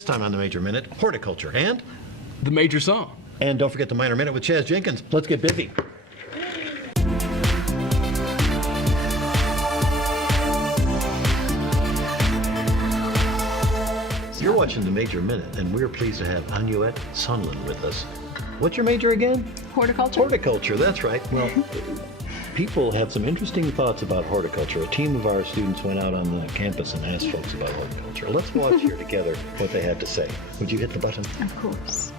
This time on the Major Minute, horticulture and the major song. And don't forget the Minor Minute with Chaz Jenkins. Let's get busy. You're watching the Major Minute, and we're pleased to have Anuet Sunland with us. What's your major again? Horticulture. Horticulture, that's right. Well, people have some interesting thoughts about horticulture. A team of our students went out on the campus and asked folks about horticulture. Let's watch here together what they had to say. Would you hit the button? Of course.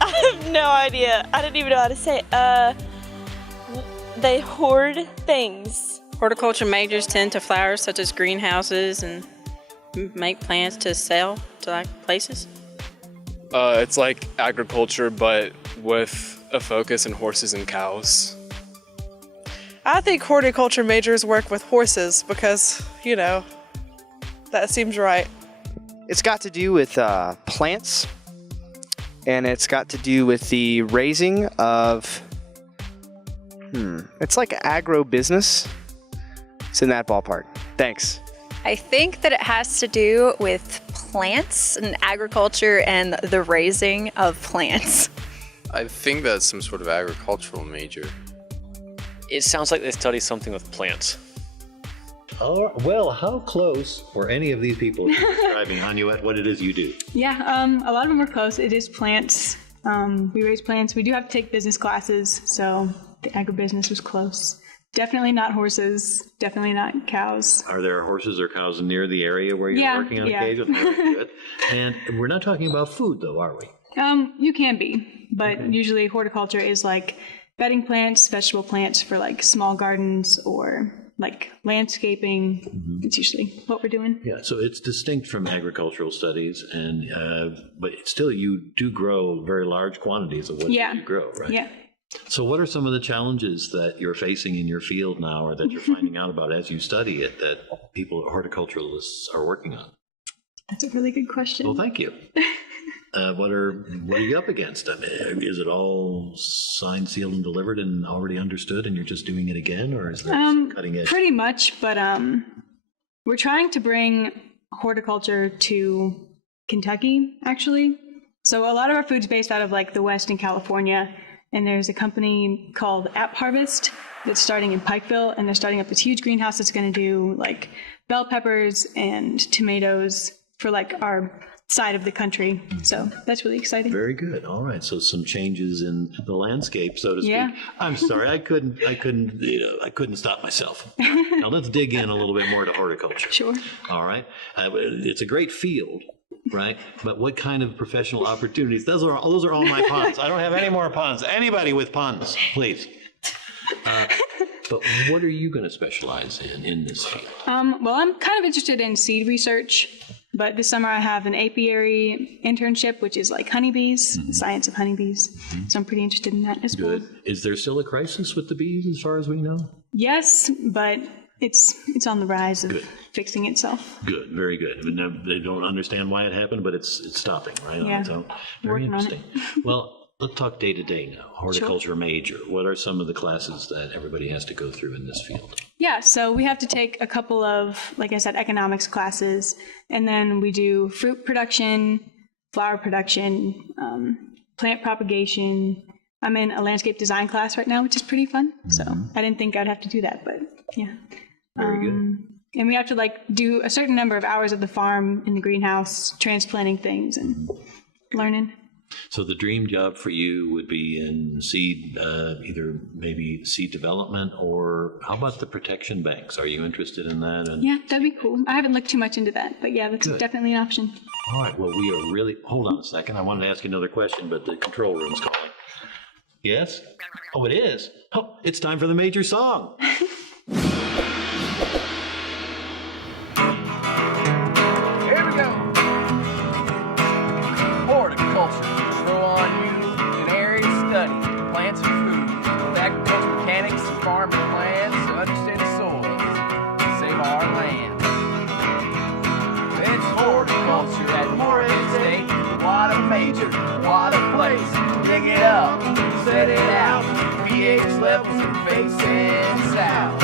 I have no idea. I didn't even know how to say it. They hoard things. Horticulture majors tend to flowers such as greenhouses and make plants to sell to like places. It's like agriculture, but with a focus on horses and cows. I think horticulture majors work with horses because, that seems right. It's got to do with plants, and it's got to do with the raising of, it's like agro-business. It's in that ballpark. Thanks. I think that it has to do with plants and agriculture and the raising of plants. I think that's some sort of agricultural major. It sounds like they study something with plants. Oh, well, how close were any of these people describing, Anuet, what it is you do? Yeah, a lot of them are close. It is plants. We raise plants. We do have to take business classes, so the agribusiness was close. Definitely not horses. Definitely not cows. Are there horses or cows near the area where you're working on occasion? Good. And we're not talking about food, though, are we? You can be, but usually horticulture is like bedding plants, vegetable plants for like small gardens or like landscaping. It's usually what we're doing. Yeah, so it's distinct from agricultural studies, and but still you do grow very large quantities of what you grow, right? Yeah. So what are some of the challenges that you're facing in your field now, or that you're finding out about as you study it, that people, horticulturalists, are working on? That's a really good question. Well, thank you. What are you up against? I mean, is it all signed, sealed, and delivered and already understood, and you're just doing it again, or is there some cutting edge? Pretty much, but we're trying to bring horticulture to Kentucky, actually. So a lot of our food's based out of like the West in California, and there's a company called App Harvest that's starting in Pikeville, and they're starting up this huge greenhouse that's going to do like bell peppers and tomatoes for like our side of the country. So that's really exciting. Very good. All right. So some changes in the landscape, so to speak. Yeah. I'm sorry. I couldn't stop myself. Now let's dig in a little bit more to horticulture. Sure. All right. It's a great field, right? But what kind of professional opportunities? Those are all my puns. I don't have any more puns. Anybody with puns, please. But what are you going to specialize in this field? Well, I'm kind of interested in seed research, but this summer I have an apiary internship, which is like honeybees, the science of honeybees. So I'm pretty interested in that as well. Good. Is there still a crisis with the bees as far as we know? Yes, but it's on the rise of fixing itself. Good, very good. They don't understand why it happened, but it's stopping, right? Yeah, So very interesting. Well, let's talk day to day now. Horticulture major. What are some of the classes that everybody has to go through in this field? Yeah, so we have to take a couple of, like I said, economics classes, and then we do fruit production, flower production, plant propagation. I'm in a landscape design class right now, which is pretty fun. So I didn't think I'd have to do that, but yeah. Very good. And we have to like do a certain number of hours of the farm in the greenhouse, transplanting things and learning. So the dream job for you would be in seed, either maybe seed development, or how about the protection banks? Are you interested in that? Yeah, that'd be cool. I haven't looked too much into that, but yeah, that's definitely an option. All right, well, we are really, hold on a second. I wanted to ask you another question, but the control room's calling. Yes? Oh, it is? Oh, it's time for the major song. Here we go. Horticulture. Throw on you an area study. Plants and food. With agriculture mechanics, farming plans, to understand the soils. Save our land. It's horticulture at Morehead State. What a major, what a place. Dig it up, set it out. pH levels are facing south.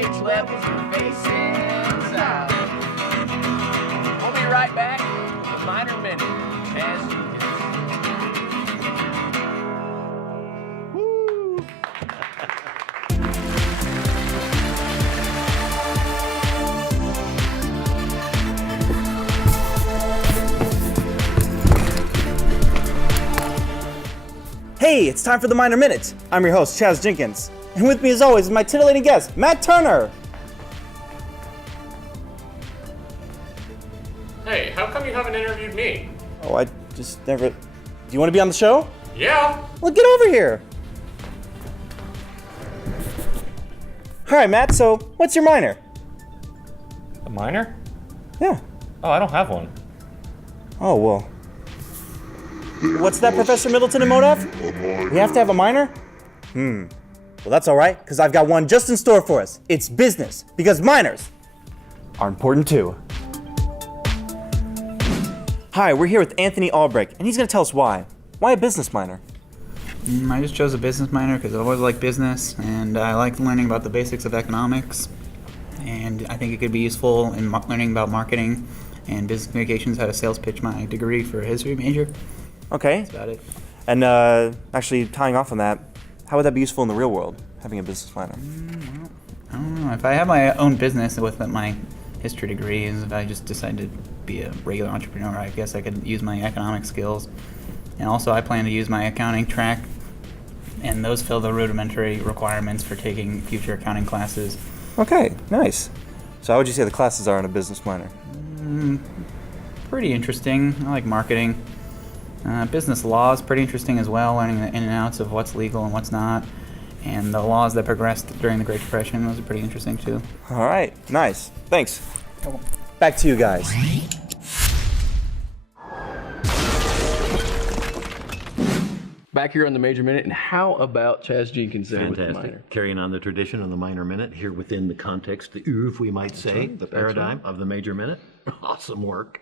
pH levels are facing south. We'll be right back with Minor Minute. Chaz Hey, it's time for the Minor Minute. I'm your host, Chaz Jenkins. And with me as always is my titillating guest, Matt Turner. Hey, how come you haven't interviewed me? Oh, I just never... Do you want to be on the show? Yeah. Well, get over here. All right, Matt, so what's your minor? A minor? Yeah. Oh, I don't have one. Oh, well. What's that, Professor Middleton and Modaf? We have to have a minor? Well, that's all right, because I've got one just in store for us. It's business, because minors are important too. Hi, we're here with Anthony Albrecht, and he's going to tell us why. Why a business minor? I just chose a business minor because I always liked business, and I like learning about the basics of economics, and I think it could be useful in learning about marketing and business communications, how to sales pitch my degree for a history major. Okay. That's about it. And actually, tying off on that, how would that be useful in the real world, having a business minor? Well, I don't know. If I have my own business with my history degree, and if I just decide to be a regular entrepreneur, I guess I could use my economic skills. And also, I plan to use my accounting track, and those fill the rudimentary requirements for taking future accounting classes. Okay, nice. So how would you say the classes are in a business minor? Pretty interesting. I like marketing. Business law is pretty interesting as well, learning the in and outs of what's legal and what's not. And the laws that progressed during the Great Depression, those are pretty interesting too. All right, nice. Thanks. Back to you guys. Back here on the Major Minute, and how about Chaz Jenkins there with the minor? Fantastic. Carrying on the tradition of the Minor Minute here within the context, the oeuvre, we might say, the paradigm of the Major Minute. Awesome work.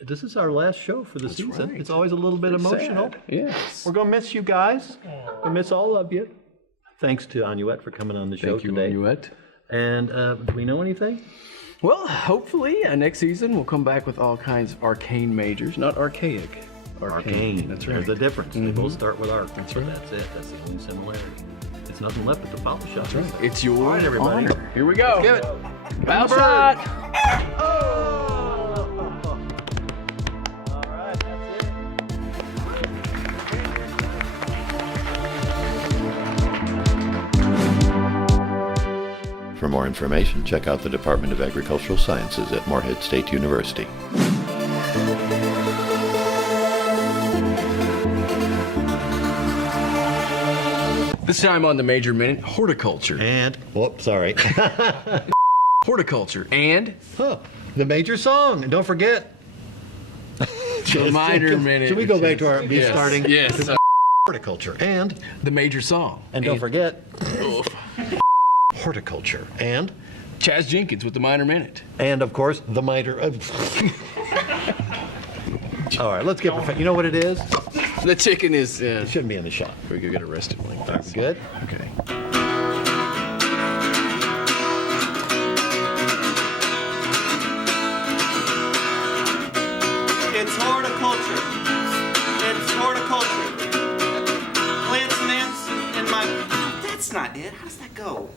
This is our last show for the season. right. It's always a little bit emotional. Sad. Yes. We're going to miss you guys. We miss all of you. Thanks to Anuette for coming on the show Thank you, today. Anuette. And do we know anything? Well, hopefully next season we'll come back with all kinds of arcane majors, not archaic. Arcane. That's There's right. the difference. They both Mhm. start with arc. That's So right. that's it. That's the only similarity. It's nothing left but the foul shot. That's right. It's your All right, everybody. honor. Here we go. Let's give it. Foul Bird. shot. For more information, check out the Department of Agricultural Sciences at Morehead State University. This time on the Major Minute, horticulture. And, whoops, sorry. Horticulture and the major song. And don't forget. the Minor Minute. Should we go back to our Yes. starting? Yes. Horticulture and The major song. and don't forget horticulture and Chaz Jenkins with the Minor Minute. and of course the minor. All right, let's get. You know what it is? The chicken is. It shouldn't be in the shot. We could get arrested like that. Good. Okay. It's horticulture. It's horticulture. Plants and ants in my... That's not it. How does that go?